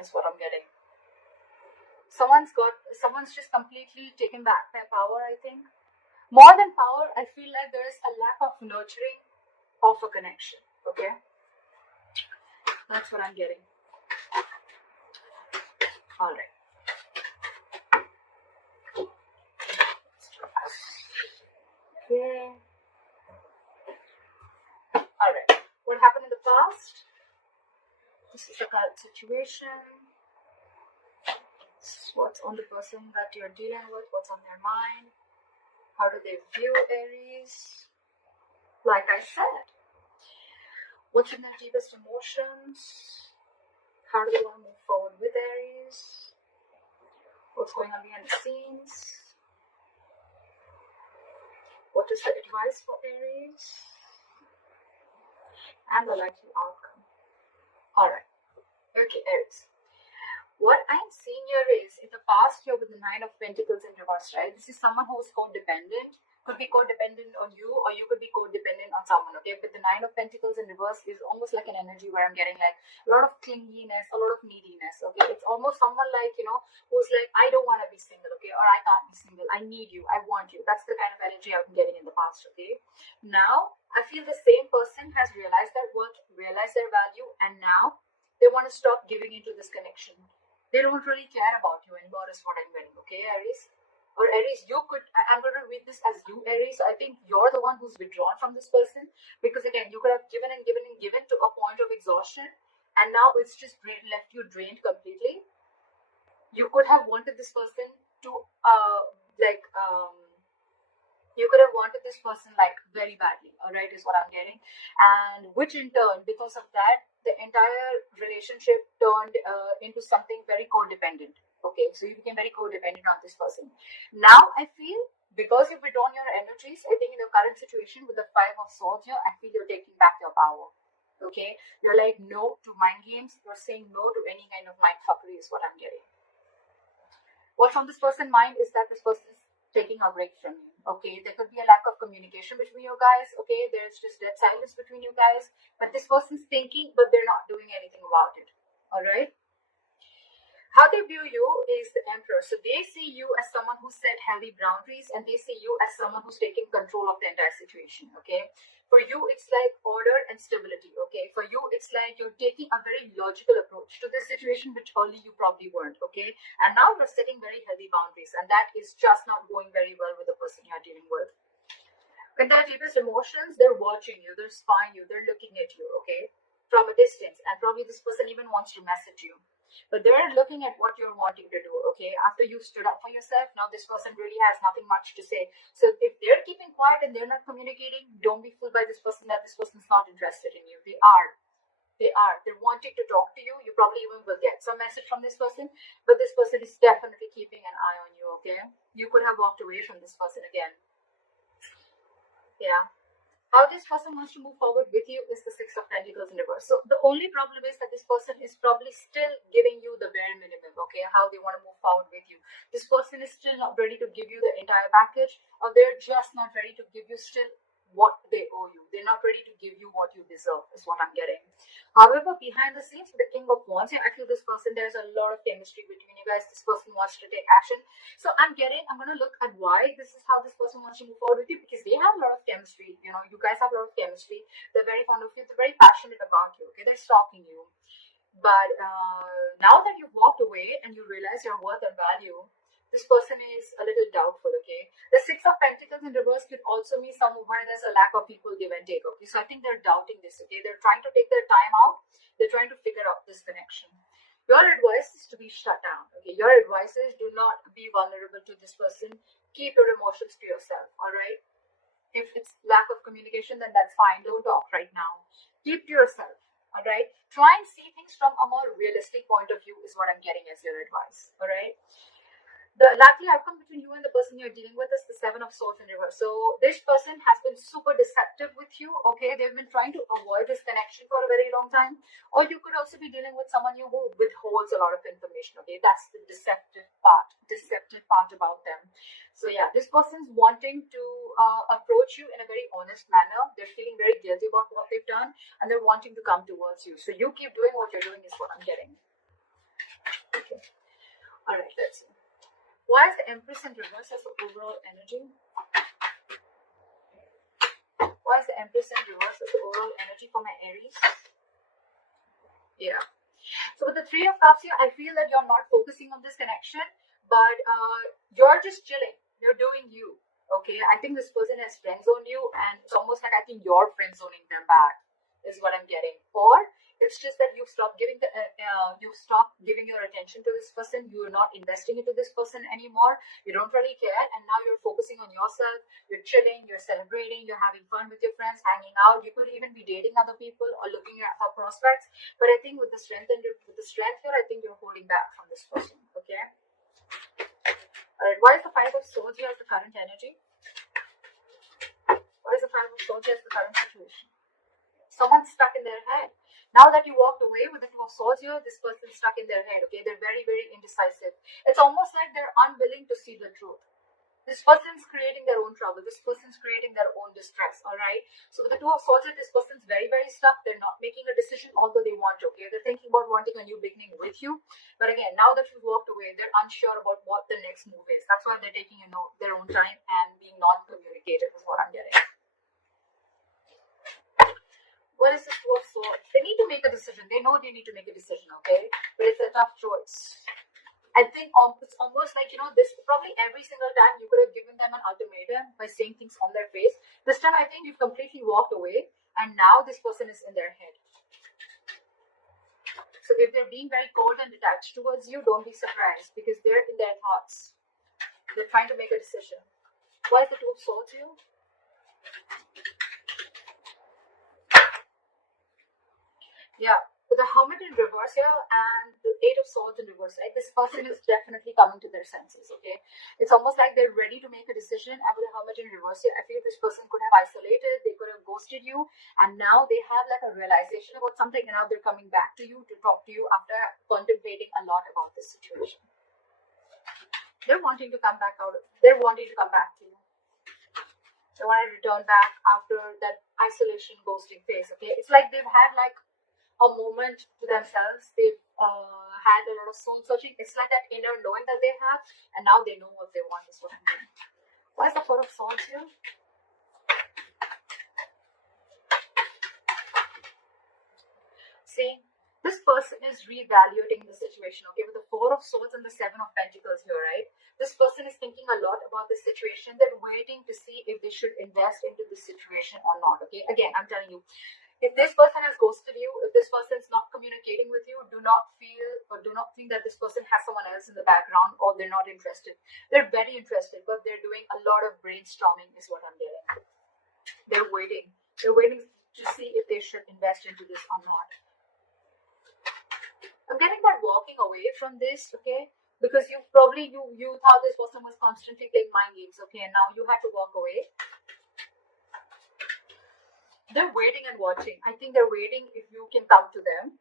is what I'm getting. Someone's just completely taken back their power, I think. More than power, I feel like there is a lack of nurturing of a connection. Okay, that's what I'm getting. All right. Okay. All right. What happened in the past? This is the current situation. This is what's on the person that you're dealing with. What's on their mind? How do they view Aries? Like I said, what's in their deepest emotions? How do they want to move forward with Aries? What's going on behind the scenes? What is the advice for Aries? And the likely outcome. Alright. Okay, Aries. What I'm seeing here is, in the past year with the Nine of Pentacles in reverse, right? This is someone who's codependent. Could be codependent on you, or you could be codependent on someone, okay? But the Nine of Pentacles in reverse is almost like an energy where I'm getting like a lot of clinginess, a lot of neediness, okay? It's almost someone like, you know, who's like, I don't want to be single, okay? Or I can't be single. I need you. I want you. That's the kind of energy I've been getting in the past, okay? Now, I feel the same person has realized their worth, realized their value, and now they want to stop giving into this connection. They don't really care about you anymore, is what I'm getting, okay, Aries? Or Aries, you could, I'm going to read this as you, Aries. So I think you're the one who's withdrawn from this person, because again, you could have given and given and given to a point of exhaustion, and now it's just left you drained completely. You could have wanted this person to, you could have wanted this person like very badly, all right, is what I'm getting. And which in turn, because of that, the entire relationship turned into something very codependent. Okay, so you became very codependent on this person. Now I feel, because you've withdrawn your energies, I think in the current situation with the Five of Swords here, I feel you're taking back your power. Okay, you're like no to mind games. You're saying no to any kind of mind fuckery, is what I'm getting. What's on this person's mind is that this person is taking a break from you. Okay, there could be a lack of communication between you guys. Okay, there's just dead silence between you guys, but this person's thinking, but they're not doing anything about it. All right. How they view you is the Emperor. So they see you as someone who set healthy boundaries, and they see you as someone who's taking control of the entire situation. Okay, for you it's like order and stability. Okay, for you it's like you're taking a very logical approach to this situation, which early you probably weren't. Okay, and now you're setting very healthy boundaries, and that is just not going very well with the person you're dealing with. In their deepest emotions, they're watching you, they're spying you, they're looking at you, okay, from a distance, and probably this person even wants to message you. But they're looking at what you're wanting to do, okay? After you stood up for yourself, now this person really has nothing much to say. So if they're keeping quiet and they're not communicating, don't be fooled by this person that this person's not interested in you. They are. They're wanting to talk to you. You probably even will get some message from this person, but this person is definitely keeping an eye on you, okay? You could have walked away from this person again. Yeah. How this person wants to move forward with you is the Six of Pentacles in reverse. So the only problem is that this person is probably still giving you the bare minimum, okay, how they want to move forward with you. This person is still not ready to give you the entire package, or they're just not ready to give you still what they owe you. They're not ready to give you what you deserve, is what I'm getting. However, behind the scenes, with the King of Wands, I feel this person, there's a lot of chemistry between you guys. This person wants to take action. So I'm going to look at why this is how this person wants to move forward with you, because they have a lot of chemistry. You know, you guys have a lot of chemistry. They're very fond of you. They're very passionate about you. Okay, they're stalking you. But now that you've walked away and you realize your worth and value, this person is a little doubtful, okay? The Six of Pentacles in reverse could also mean somewhere where there's a lack of people give and take, okay? So I think they're doubting this, okay? They're trying to take their time out. They're trying to figure out this connection. Your advice is to be shut down, okay? Your advice is do not be vulnerable to this person. Keep your emotions to yourself, all right? If it's lack of communication, then that's fine. Don't talk right now. Keep to yourself, all right? Try and see things from a more realistic point of view is what I'm getting as your advice, all right? The likely outcome between you and the person you're dealing with is the Seven of Swords in reverse. So this person has been super deceptive with you, okay? They've been trying to avoid this connection for a very long time. Or you could also be dealing with someone who withholds a lot of information, okay? That's the deceptive part about them. So yeah, this person's wanting to approach you in a very honest manner. They're feeling very guilty about what they've done, and they're wanting to come towards you. So you keep doing what you're doing is what I'm getting. Okay. All right, let's see. Why is the Empress in reverse as the overall energy? Why is the Empress in reverse as the overall energy for my Aries? Yeah. So with the Three of Cups here, I feel that you're not focusing on this connection, but you're just chilling. You're doing you. Okay. I think this person has friend zoned you, and it's almost like I think you're friend zoning them back, is what I'm getting. Or it's just that you've stopped giving your attention to this person. You're not investing into this person anymore. You don't really care, and now you're focusing on yourself. You're chilling. You're celebrating. You're having fun with your friends, hanging out. You could even be dating other people or looking at other prospects. But I think with the strength here, I think you're holding back from this person. Okay. All right. Why is the Five of Swords here as the current energy? Why is the Five of Swords here as the current situation? Someone's stuck in their head. Now that you walked away with the Two of Swords here, this person's stuck in their head. Okay, they're very, very indecisive. It's almost like they're unwilling to see the truth. This person's creating their own trouble. This person's creating their own distress. All right. So with the Two of Swords, this person's very, very stuck. They're not making a decision, although they want to. Okay, they're thinking about wanting a new beginning with you. But again, now that you've walked away, they're unsure about what the next move is. That's why they're taking their own time and being non-communicative is what I'm getting. What is this Two of Swords? They need to make a decision. They know they need to make a decision, okay? But it's a tough choice. I think it's almost like, this probably every single time you could have given them an ultimatum by saying things on their face. This time I think you've completely walked away, and now this person is in their head. So if they're being very cold and detached towards you, don't be surprised, because they're in their thoughts. They're trying to make a decision. Why is the Two of Swords here? Yeah, with the Hermit in reverse here and the Eight of Swords in reverse, right? This person is definitely coming to their senses, okay? It's almost like they're ready to make a decision. And with the Hermit in reverse here, I feel this person could have isolated, they could have ghosted you, and now they have like a realization about something, and now they're coming back to you to talk to you after contemplating a lot about this situation. They're wanting to come back to you. They want to return back after that isolation ghosting phase, okay? It's like they've had like a moment to themselves. They've had a lot of soul searching. It's like that inner knowing that they have, and now they know what they want. Is what I'm doing. Why is the Four of Swords here? See, this person is reevaluating the situation, okay? With the Four of Swords and the Seven of Pentacles here, right? This person is thinking a lot about this situation. They're waiting to see if they should invest into this situation or not, okay? Again, I'm telling you, if this person has ghosted you, if this person is not communicating with you, do not feel or do not think that this person has someone else in the background or they're not interested. They're very interested, but they're doing a lot of brainstorming is what I'm getting. They're waiting. They're waiting to see if they should invest into this or not. I'm getting that walking away from this, okay? Because you thought this person was constantly playing mind games, okay? And now you had to walk away. They're waiting and watching. I think they're waiting if you can come to them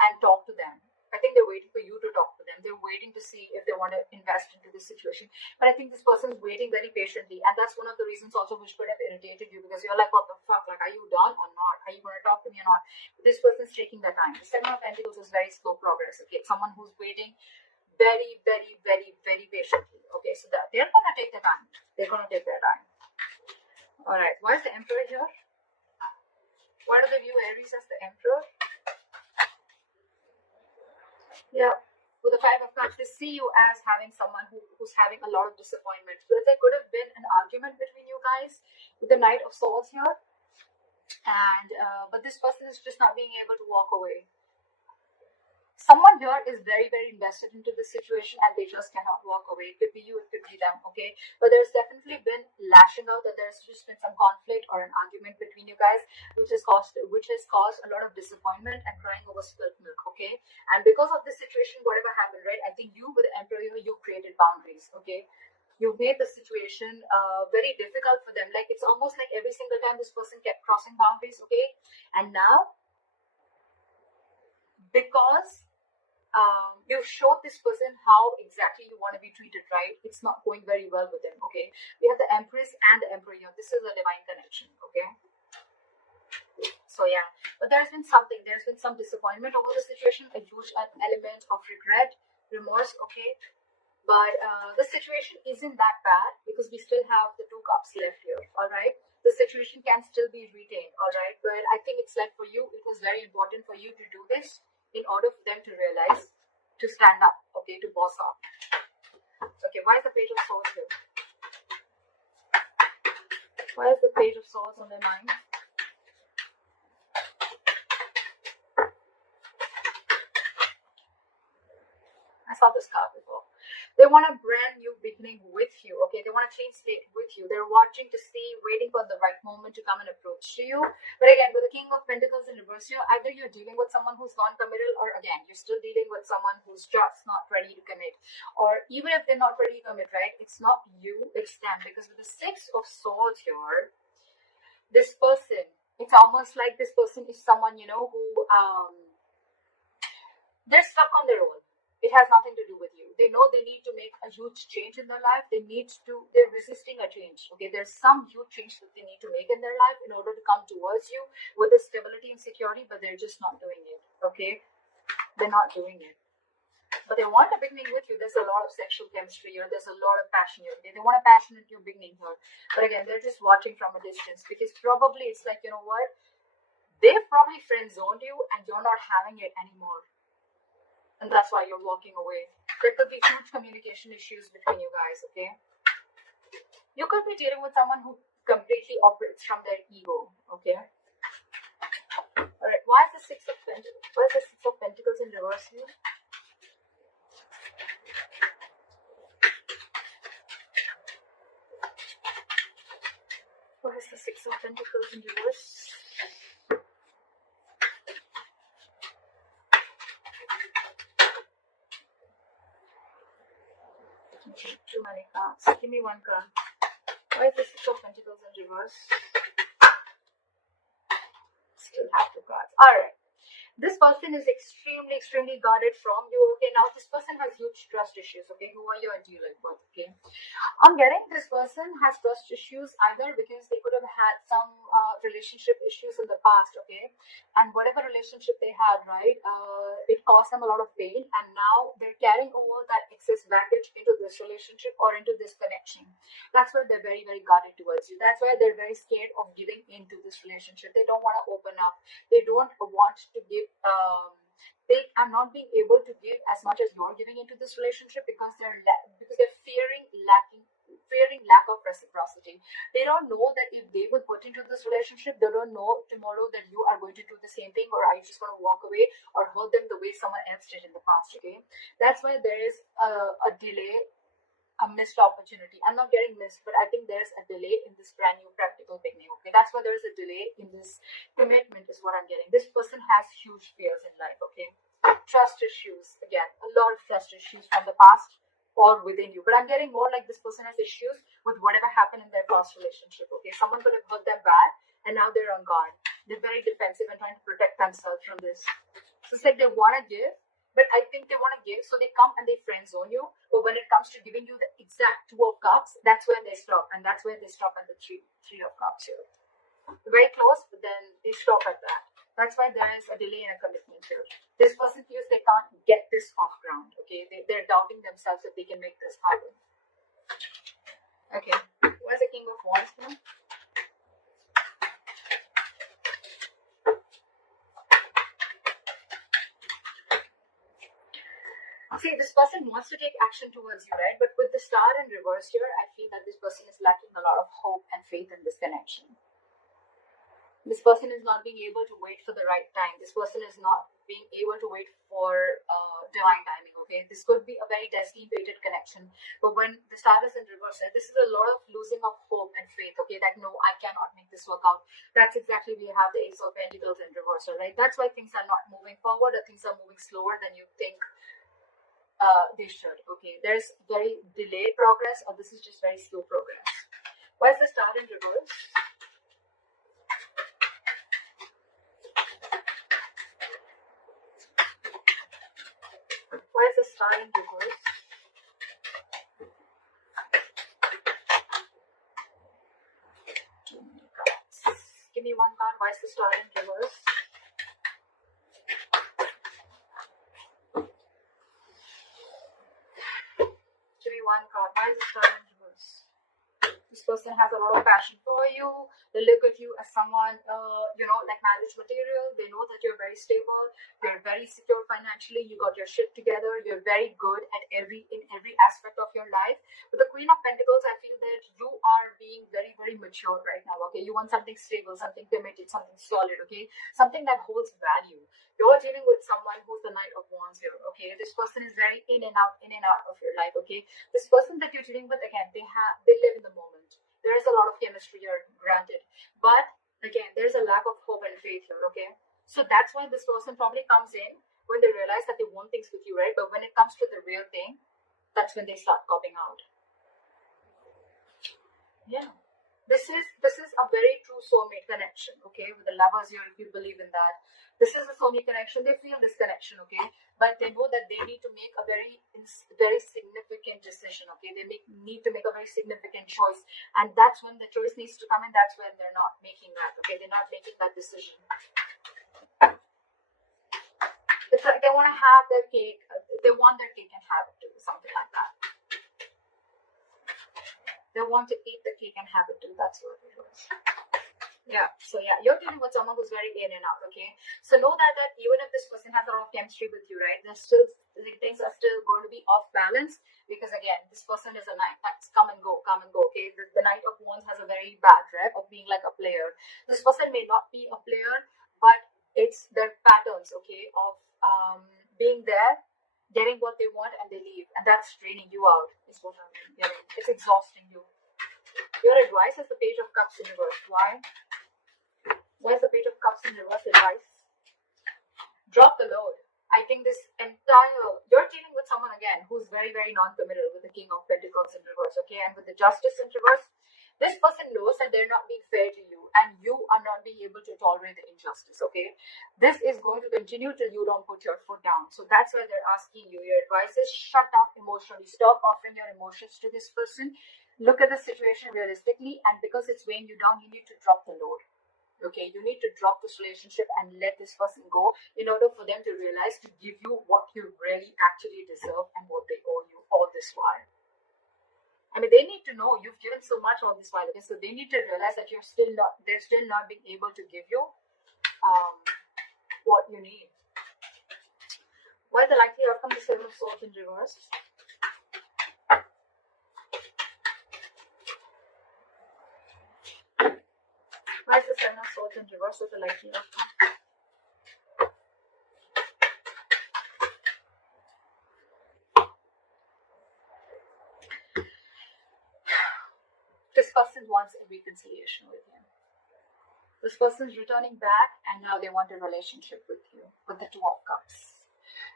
and talk to them. I think they're waiting for you to talk to them. They're waiting to see if they want to invest into this situation. But I think this person is waiting very patiently. And that's one of the reasons also which could have irritated you, because you're like, what the fuck? Like, are you done or not? Are you going to talk to me or not? This person is taking their time. The Seven of Pentacles is very slow progress. Okay, someone who's waiting very, very, very, very patiently. Okay, so that they're going to take their time. They're going to take their time. All right. Why is the Emperor here? Why do they view Aries as the Emperor? Yeah, with the Five of Cups, they see you as having someone who's having a lot of disappointment. So there could have been an argument between you guys with the Knight of Swords here. And but this person is just not being able to walk away. Someone here is very, very invested into this situation and they just cannot walk away. It could be you, it could be them, okay? But there's definitely been lashing out, that there's just been some conflict or an argument between you guys, which has caused a lot of disappointment and crying over spilt milk, okay? And because of this situation, whatever happened, right? I think you with the Emperor, you created boundaries, okay? You made the situation very difficult for them. Like, it's almost like every single time this person kept crossing boundaries, okay? And now, because you showed this person how exactly you want to be treated, right? It's not going very well with them, okay? We have the Empress and the Emperor here. This is a divine connection, okay? So yeah, but there's been some disappointment over the situation, a huge element of regret, remorse, okay? But the situation isn't that bad because we still have the 2 cups left here, all right? The situation can still be retained, all right? But I think it's like for you, it was very important for you to do this in order for them to realize, to stand up, okay, to boss up. Okay, why is the Page of Swords here? Why is the Page of Swords on their mind? I saw this card before. They want a brand new beginning with you, okay? They want a clean slate with you. They're watching to see, waiting for the right moment to come and approach to you. But again, with the King of Pentacles in reverse here, either you're dealing with someone who's non-committal, or again, you're still dealing with someone who's just not ready to commit. Or even if they're not ready to commit, right? It's not you, it's them. Because with the 6 of Swords here, this person, it's almost like this person is someone, you know, who they're stuck on their own. It has nothing to do with you. They know they need to make a huge change in their life. They're resisting a change. Okay, there's some huge change that they need to make in their life in order to come towards you with the stability and security, but they're just not doing it. Okay, they're not doing it. But they want a beginning with you. There's a lot of sexual chemistry here. There's a lot of passion here. They want a passionate new beginning here. But again, they're just watching from a distance because probably it's like, you know what? They've probably friend zoned you and you're not having it anymore. And that's why you're walking away. There could be huge communication issues between you guys, okay? You could be dealing with someone who completely operates from their ego, okay? Alright, why is the Six of Pentacles in reverse here? Why is the Six of Pentacles in reverse? Too many cards. Give me one card. Why is the Six of Pentacles in reverse? Still have 2 cards. Alright. This person is extremely guarded from you. Okay, now this person has huge trust issues. Okay, who are you dealing with? Okay, I'm getting this person has trust issues either because they could have had some relationship issues in the past. Okay, and whatever relationship they had, right, it caused them a lot of pain, and now they're carrying over that excess baggage into this relationship or into this connection. That's why they're very guarded towards you. That's why they're very scared of giving into this relationship. They don't want to open up. They don't want to give. They are not being able to give as much as you're giving into this relationship because they're fearing lack of reciprocity. They don't know that if they would put into this relationship, they don't know tomorrow that you are going to do the same thing, or are you just going to walk away or hurt them the way someone else did in the past. Okay, that's why there is a delay, a missed opportunity. I'm not getting missed, but I think there's a delay in this brand new practical beginning. Okay, that's why there's a delay in this commitment is what I'm getting. This person has huge fears in life. Okay, trust issues, again, a lot of trust issues from the past or within you, but I'm getting more like this person has issues with whatever happened in their past relationship. Okay, someone could have hurt them bad and now they're on guard. They're very defensive and trying to protect themselves from this. So it's like they want to give, but I think they want to give, so they come and they friend zone you. But when it comes to giving you the exact 2 of Cups, that's where they stop, and that's where they stop at the three of Cups here. Very close, but then they stop at that. That's why there is a delay in a commitment here. This person feels they can't get this off ground. Okay, they're doubting themselves that they can make this happen. Okay, where's the King of Wands now? See, this person wants to take action towards you, right? But with the Star in reverse here, I feel that this person is lacking a lot of hope and faith in this connection. This person is not being able to wait for the right time. This person is not being able to wait for divine timing, okay? This could be a very destiny-fated connection. But when the Star is in reverse, this is a lot of losing of hope and faith, okay? That, no, I cannot make this work out. That's exactly where you have the Ace of Pentacles in reverse, right? That's why things are not moving forward, or things are moving slower than you think they should. Okay, there's very delayed progress, or this is just very slow progress. Why is the Star in reverse? Why is the Star in reverse? Give me one card. Why is the Star in reverse? person has a lot of passion for you. They look at you as someone, like marriage material. They know that you're very stable, you're very secure financially, you got your shit together, you're very good at in every aspect of your life. With the Queen of Pentacles, I feel that you are being very, very mature right now, okay? You want something stable, something committed, something solid, okay? Something that holds value. You're dealing with someone who's the Knight of Wands here, okay? This person is very in and out of your life, okay? This person that you're dealing with, again, they live in the moment. There is a lot of chemistry here, granted, but again, there's a lack of hope and faith here, okay? So that's why this person probably comes in when they realize that they want things with you, right? But when it comes to the real thing, that's when they start copping out. Yeah. This is a very true soulmate connection, okay? With the lovers here, if you believe in that. This is a soulmate connection. They feel this connection, okay? But they know that they need to make a very significant decision, okay? They need to make a very significant choice. And that's when the choice needs to come in. That's when they're not making that, okay? They're not making that decision. It's like they want to have their cake. They want their cake and have it too, something like that. They want to eat the cake and have it too. That's what it was. Yeah. So yeah, you're dealing with someone who's very in and out. Okay. So know that even if this person has a lot of chemistry with you, right, there's still things are still going to be off balance, because again, this person is a knight. That's come and go. Okay. The Knight of Wands has a very bad rep of being like a player. This person may not be a player, but it's their patterns, okay, of being there, getting what they want, and they leave, and that's draining you out. Is what I'm getting. It's exhausting you. Your advice is the Page of Cups in reverse. Why? Why is the Page of Cups in reverse advice? Drop the load. I think you're dealing with someone again who's very, very non-committal, with the King of Pentacles in reverse, okay, and with the Justice in reverse. This person knows that they're not being fair to you, and you are not being able to tolerate the injustice, okay? This is going to continue till you don't put your foot down. So that's why they're asking you. Your advice is shut down emotionally. Stop offering your emotions to this person. Look at the situation realistically, and because it's weighing you down, you need to drop the load. Okay, you need to drop this relationship and let this person go in order for them to realize to give you what you really actually deserve and what they owe you all this while. I mean, they need to know you've given so much all this while, okay? So they need to realize that they're still not being able to give you what you need. Why is the likely outcome the Seven of Swords in reverse? Why is the Seven of Swords in reverse with the likely outcome? This person wants a reconciliation with you. This person is returning back, and now they want a relationship with you, with the Two of Cups.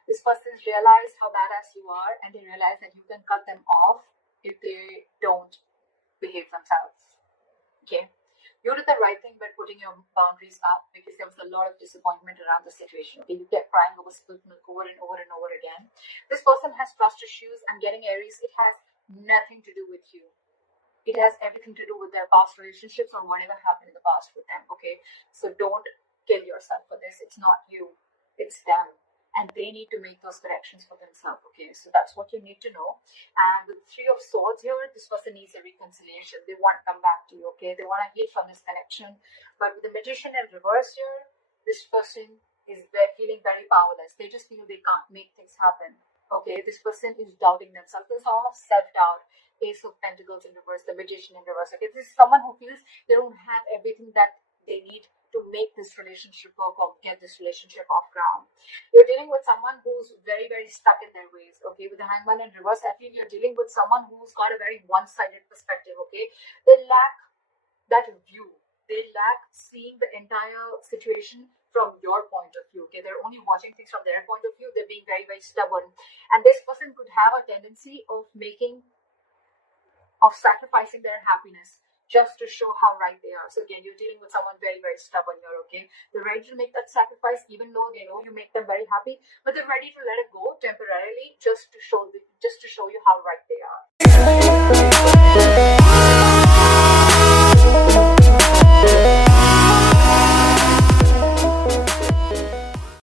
This person has realized how badass you are, and they realize that you can cut them off if they don't behave themselves. Okay? You did the right thing by putting your boundaries up, because there was a lot of disappointment around the situation. Okay? You kept crying over spilled milk over and over and over again. This person has trust issues. I'm getting Aries. It has nothing to do with you. It has everything to do with their past relationships or whatever happened in the past with them, okay? So don't kill yourself for this. It's not you. It's them. And they need to make those corrections for themselves, okay? So that's what you need to know. And with Three of Swords here, this person needs a reconciliation. They want to come back to you, okay? They want to heal from this connection. But with the Magician in reverse here, this person is feeling very powerless. They just feel they can't make things happen, okay? This person is doubting themselves. There's a lot of self-doubt. Ace of Pentacles in reverse, the Magician in reverse. Okay, this is someone who feels they don't have everything that they need to make this relationship work or get this relationship off ground. You're dealing with someone who's very, very stuck in their ways. Okay, with the Hangman in reverse, I feel you're dealing with someone who's got a very one-sided perspective. Okay, they lack that view. They lack seeing the entire situation from your point of view. Okay, they're only watching things from their point of view. They're being very, very stubborn, and this person could have a tendency of sacrificing their happiness just to show how right they are. So again, you're dealing with someone very, very stubborn here, okay? They're ready to make that sacrifice, even though they know you make them very happy, but they're ready to let it go temporarily just to show you how right they are.